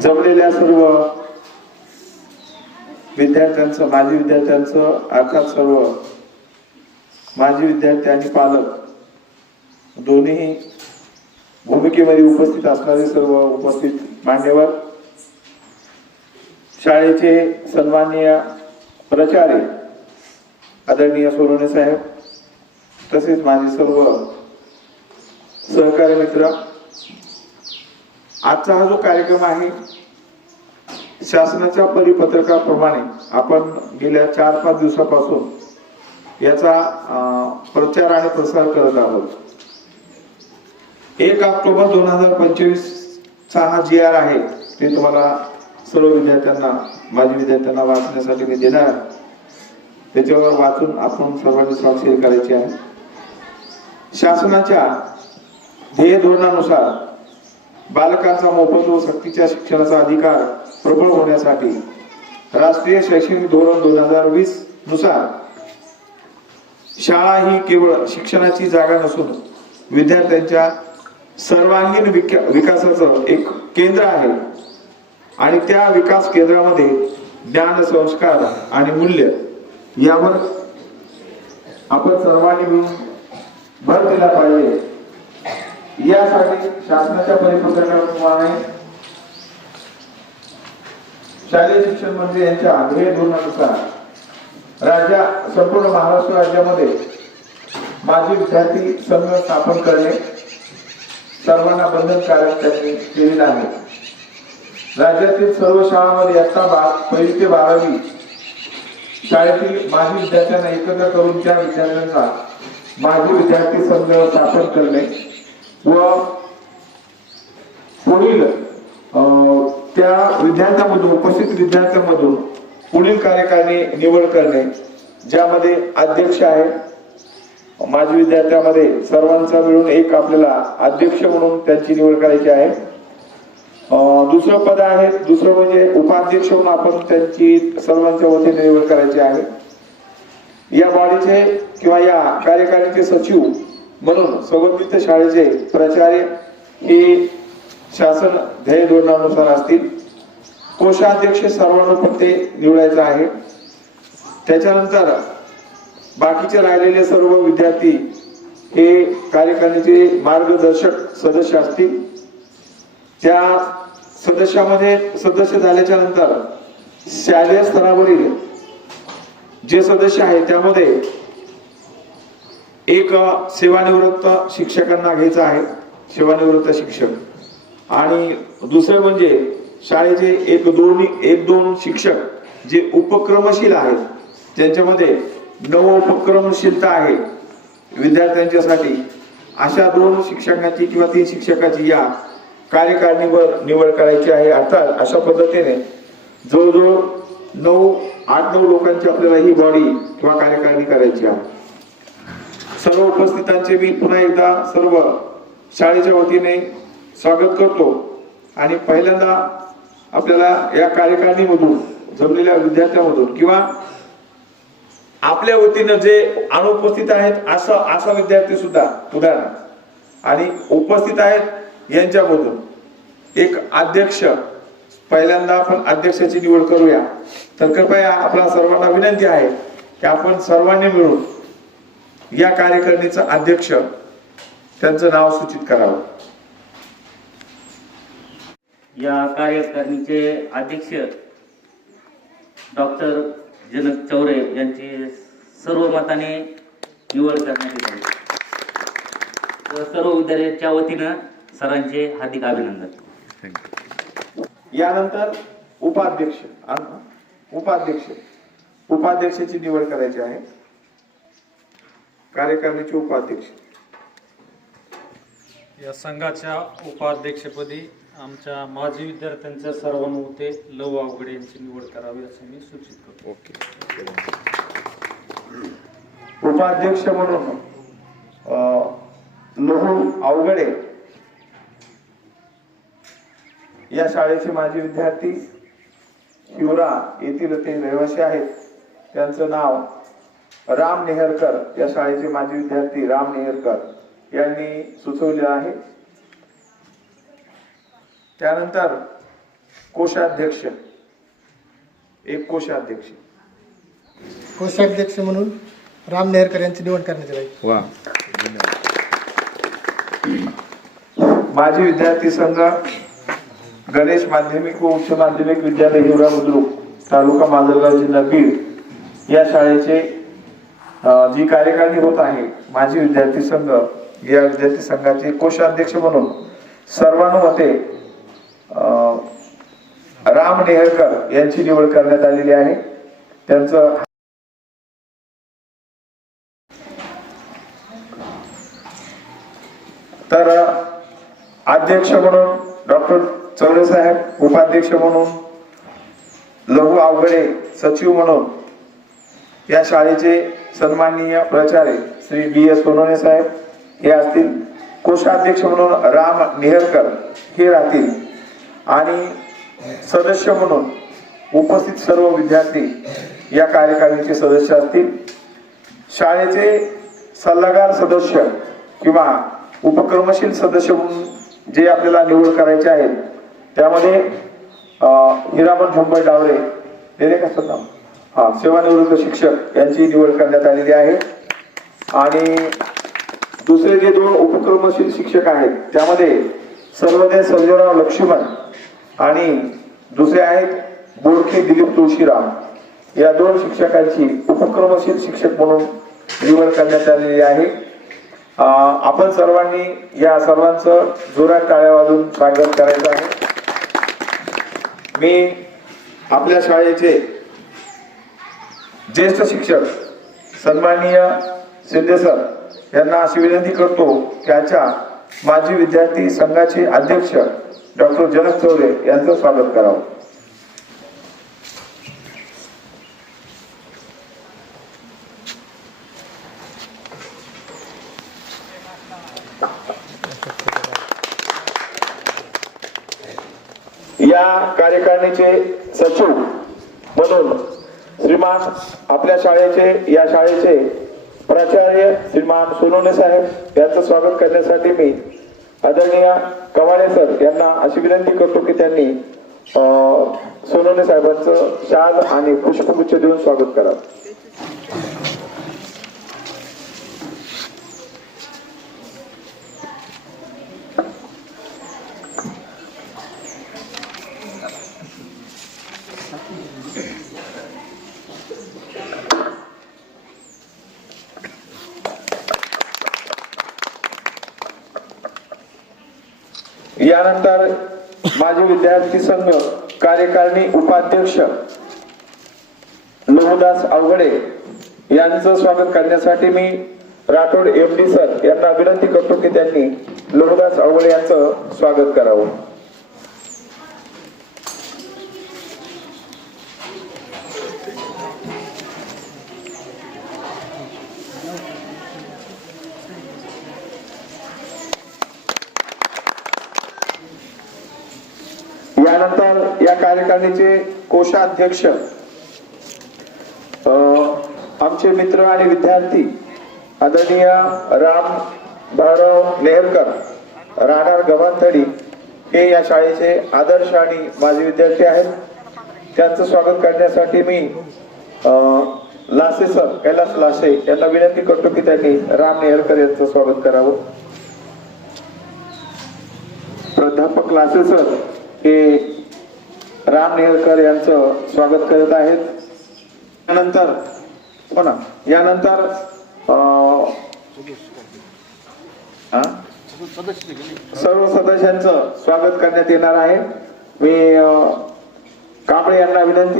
जमलेल्या सर्व विद्यार्थ्यांचं माजी विद्यार्थ्यांचं अर्थात सर्व माजी विद्यार्थी आणि पालक दोन्ही भूमिकेमध्ये उपस्थित असणारे सर्व उपस्थित मान्यवर शाळेचे सन्माननीय प्राचार्य आदरणीय सोलोने साहेब तसेच माझे सर्व सहकारी मित्र आजचा हा जो कार्यक्रम आहे शासनाच्या परिपत्रकाप्रमाणे आपण गेल्या चार पाच दिवसापासून याचा प्रचार आणि प्रसार करत आहोत. एक ऑक्टोबर दोन हजार पंचवीसचा हा जी आर आहे ते तुम्हाला सर्व विद्यार्थ्यांना माझ्या विद्यार्थ्यांना वाचण्यासाठी मी देणार त्याच्यावर वाचून आपण सर्वांनी स्वाक्षरी करायची आहे. शासनाच्या ध्येय धोरणानुसार बालकांचा मोफत व सक्तीच्या शिक्षणाचा अधिकार प्रबळ होण्यासाठी राष्ट्रीय शैक्षणिक धोरण दोन हजार वीसनुसार शाळा ही केवळ शिक्षणाची जागा नसून विद्यार्थ्यांच्या सर्वांगीण विका- विकासाचं एक केंद्र आहे. आणि त्या विकास केंद्रामध्ये ज्ञान संस्कार आणि मूल्य यावर आपण सर्वांनी मिळून भर दिला पाहिजे. यासाठी शासनाच्या परिपत्रकाप्रमाणे शालेय शिक्षण मंत्री यांच्या ध्येय धोरणानुसार राज्या संपूर्ण महाराष्ट्र राज्यामध्ये माजी विद्यार्थी संघ स्थापन करणे सर्वांना बंधनकारक त्यांनी केलेलं आहे. राज्यातील सर्व शाळांमध्ये आता बा पहिली ते बारावी शाळेतील माजी विद्यार्थ्यांना एकत्र करून त्या विद्यार्थ्यांचा माजी विद्यार्थी संघ स्थापन करणे व पुढील त्या विद्यार्थ्यांमधून उपस्थित विद्यार्थ्यांमधून पुढील कार्यकारिणी निवड करणे ज्यामध्ये अध्यक्ष आहे. माजी विद्यार्थ्यामध्ये सर्वांचा मिळून एक आपल्याला अध्यक्ष म्हणून त्यांची निवड करायची आहे. दुसरं पद आहे दुसरं म्हणजे उपाध्यक्ष म्हणून आपण त्यांची सर्वांच्या वतीने निवड करायची आहे. या बॉडीचे किंवा या कार्यकारिणीचे सचिव म्हणून संबंधित शाळेचे प्राचार्य हे शासन ध्येय धोरणानुसार असतील. कोषाध्यक्ष सर्वांना पत्ते निवडायचं आहे. त्याच्यानंतर बाकीचे राहिलेले सर्व विद्यार्थी हे कार्यकारिणीचे मार्गदर्शक सदस्य असतील. त्या सदस्यामध्ये सदस्य झाल्याच्यानंतर शालेय स्तरावरील जे सदस्य आहे त्यामध्ये एक सेवानिवृत्त शिक्षकांना घ्यायचं आहे सेवानिवृत्त शिक्षक. आणि दुसरे म्हणजे शाळेचे एक दोन एक दोन शिक्षक जे उपक्रमशील आहेत ज्यांच्यामध्ये नव उपक्रमशीलता आहे विद्यार्थ्यांच्यासाठी. अशा दोन शिक्षकांची किंवा तीन शिक्षकाची या कार्यकारिणीवर निवड करायची आहे. अर्थात अशा पद्धतीने जवळजवळ नऊ आठ नऊ लोकांची आपल्याला ही बॉडी किंवा कार्यकारिणी करायची आहे. सर्व उपस्थितांचे मी पुन्हा एकदा सर्व शाळेच्या वतीने स्वागत करतो. आणि पहिल्यांदा आपल्याला या कार्यकारिणीमधून जमलेल्या विद्यार्थ्यांमधून किंवा आपल्या वतीनं जे अनुपस्थित आहेत असं असा विद्यार्थी सुद्धा उदाहरण. आणि उपस्थित आहेत यांच्यामधून एक अध्यक्ष. पहिल्यांदा आपण अध्यक्षाची निवड करूया. तर कृपया आपल्या सर्वांना विनंती आहे की आपण सर्वांनी मिळून या कार्यकारिणीचा अध्यक्ष त्यांचं नाव सूचित करावं. या कार्यकारिणीचे अध्यक्ष डॉक्टर जनक चौरे यांची सर्व मताने निवड करण्यात येत. सर्व विद्यार्थ्यांच्या वतीनं सरांचे हार्दिक अभिनंदन. यानंतर उपाध्यक्ष उपाध्यक्ष. उपाध्यक्षाची निवड करायची आहे. कार्यकारिणीचे उपाध्यक्ष. या संघाच्या उपाध्यक्षपदी आमच्या माजी विद्यार्थ्यांच्या सर्वानुमते लव आवगडे यांची निवड करावी असं मी सूचित करतो. उपाध्यक्ष म्हणून लोहू अवघडे या शाळेचे माजी विद्यार्थी शिवरा येथील ते रहिवासी आहेत. त्यांचं नाव राम नेहरकर या शाळेचे माजी विद्यार्थी राम नेहरकर यांनी सुचवले आहे. त्यानंतर कोषाध्यक्ष एक कोषाध्यक्ष. कोषाध्यक्ष म्हणून राम नेहरकर यांची निवड करण्यात येईल वा. माजी विद्यार्थी संघ गणेश माध्यमिक व उच्च माध्यमिक विद्यालय हिवरा बुद्रुक तालुका माजलगाव जिल्हा बीड या शाळेचे जी कार्यकारिणी होत आहे माजी विद्यार्थी संघ या विद्यार्थी संघाचे कोषाध्यक्ष म्हणून सर्वानुमते राम नेहरकर यांची निवड करण्यात आलेली आहे. त्यांचं तर अध्यक्ष म्हणून डॉक्टर चौरे साहेब उपाध्यक्ष म्हणून लघु अवघडे सचिव म्हणून या शाळेचे सन्माननीय प्राचार्य श्री बी एस सोनवणे साहेब हे असतील. कोषाध्यक्ष म्हणून राम नेहरकर हे राहतील. आणि सदस्य म्हणून उपस्थित सर्व विद्यार्थी या कार्यकारिणीचे सदस्य असतील. शाळेचे सल्लागार सदस्य किंवा उपक्रमशील सदस्य म्हणून जे आपल्याला निवड करायचे आहेत त्यामध्ये हिरामन झुंबई डावरे हे का सर नाव? हा सेवानिवृत्त शिक्षक यांची निवड करण्यात आलेली आहे. आणि दुसरे जे दोन उपक्रमशील शिक्षक आहेत त्यामध्ये सर्वदय संजयराव लक्ष्मण आणि दुसरे आहेत बोडके दिलीप तुळशीराम. या दोन शिक्षकांची उपक्रमशील शिक्षक म्हणून निवड करण्यात आलेली आहे. आपण सर्वांनी या सर्वांचं जोरात टाळ्या वाजून स्वागत करायचं आहे. मी आपल्या शाळेचे ज्येष्ठ शिक्षक सन्माननीय शिंदे सर यांना अशी विनंती करतो त्याच्या माजी विद्यार्थी संघाचे अध्यक्ष डॉक्टर जनक चौरे यांचं स्वागत करावं. या कार्यकारिणीचे सचिव म्हणून श्रीमान आपल्या शाळेचे या शाळेचे प्राचार्य श्रीमान सोनवणे साहेब यांचं स्वागत करण्यासाठी मी आदरणीय कवाळे सर यांना अशी विनंती करतो की त्यांनी अं, सोनवणे साहेबांचं शाल आणि पुष्पगुच्छ देऊन स्वागत करावं. यानंतर माझे विद्यार्थी संघ कार्यकारिणी उपाध्यक्ष लोहदास अवघडे यांचं स्वागत करण्यासाठी मी राठोड एम डी सर यांना विनंती करतो की त्यांनी लोहदास अवघडे यांचं स्वागत करावं. त्यानंतर या कार्यकारिणीचे कोषाध्यक्ष अं, आमचे मित्र आणि विद्यार्थी आदरणीय राम भाऊराव नेहरकर राहणार गव्हाणथडी हे या शाळेचे आदर्श आणि माझे विद्यार्थी आहेत. त्यांचं स्वागत करण्यासाठी मी अं, लासे सर कैलास लासे यांना विनंती करतो की त्यांनी राम नेहरकर यांचं स्वागत करावं. प्राध्यापक लासे सर हे राम नेहरकर यांचं स्वागत करत आहेत यानंतर हो ना यानंतर अं, हा? सर्व सदस्यांचं स्वागत करण्यात येणार आहे मी कांबळे यांना विनंती